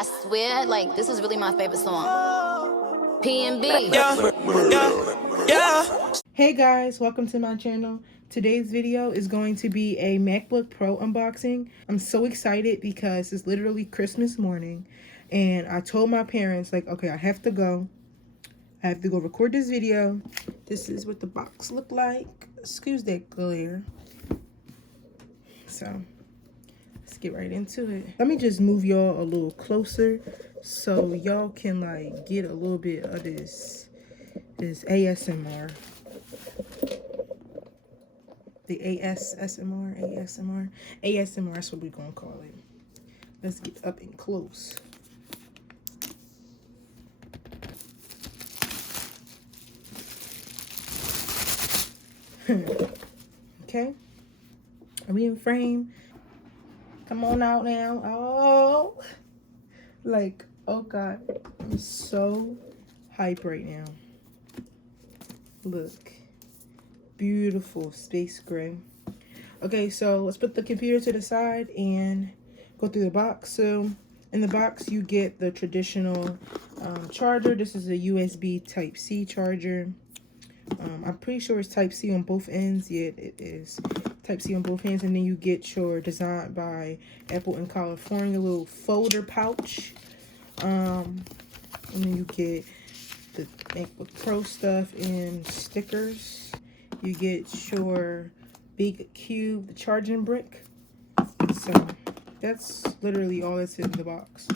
I swear, like, this is really my favorite song. P&B. Yeah. Hey guys, welcome to my channel. Today's video is going to be a MacBook Pro unboxing. I'm so excited because it's literally Christmas morning and I told my parents, like, okay, I have to go record this video. This is what the box looked like. Excuse that glare. So let's get right into it. Let me just move y'all a little closer so y'all can like get a little bit of this ASMR. The ASMR, that's what we're gonna call it. Let's get up and close. Okay, are we in frame? Come on out now. Oh, like, oh God, I'm so hype right now. Look, beautiful space gray. Okay, so let's put the computer to the side and go through the box. So in the box you get the traditional charger. This is a USB Type-C charger. I'm pretty sure it's Type-C on both ends. Yeah, it is Type-C on both ends. And then you get your Designed by Apple in California little folder pouch. And then you get the MacBook Pro stuff and stickers. You get your big cube, the charging brick. So that's literally all that's in the box.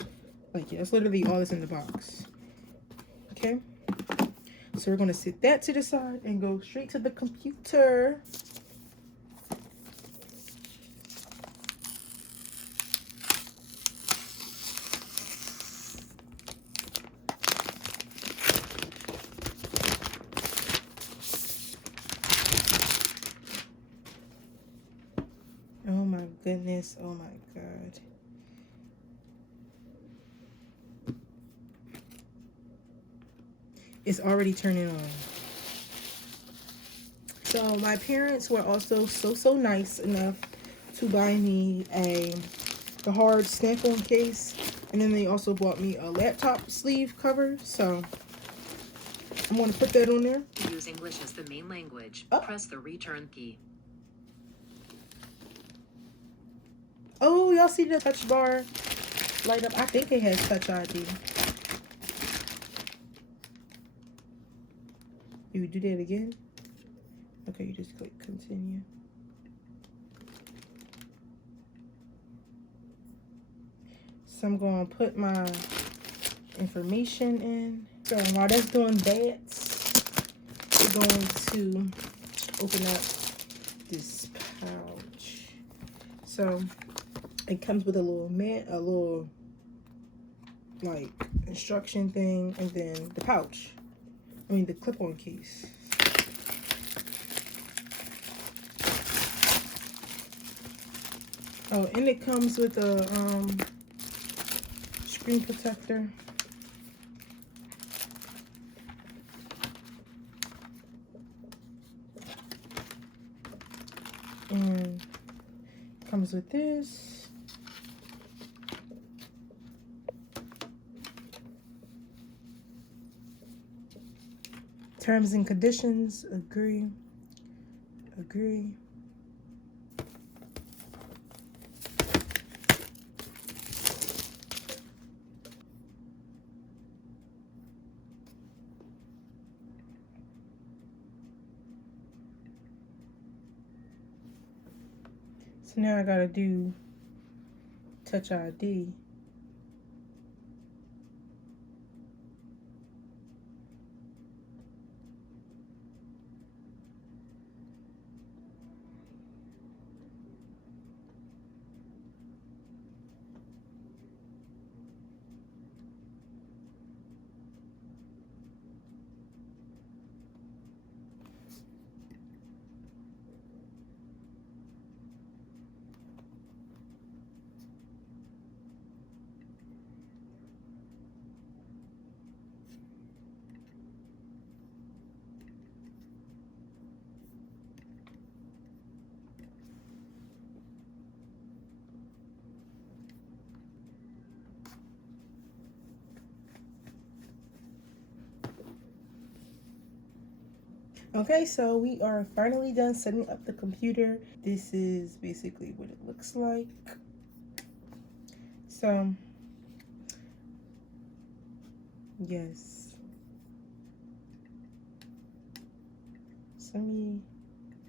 Like, yeah, that's literally all that's in the box. Okay, so we're gonna sit that to the side and go straight to the computer. Oh my goodness, oh my God. It's already turning on. So my parents were also so nice enough to buy me the hard snap-on case, and then they also bought me a laptop sleeve cover. So I'm going to put that on there. Use English as the main language. Oh. Press the return key. Oh, y'all see the touch bar light up? I think it has Touch ID. You do that again? Okay, you just click continue. So I'm going to put my information in. So while that's doing that, we're going to open up this pouch. So it comes with a little like instruction thing, and then the pouch. I mean the clip-on case. Oh, and it comes with a screen protector. And comes with this. Terms and conditions, agree. So now I gotta do Touch ID. Okay, so we are finally done setting up the computer. This is basically what it looks like. So, yes. So let me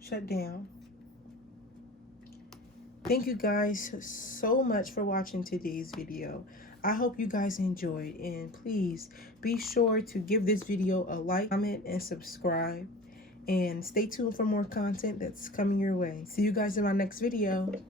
shut down. Thank you guys so much for watching today's video. I hope you guys enjoyed, and please be sure to give this video a like, comment, and subscribe. And stay tuned for more content that's coming your way. See you guys in my next video.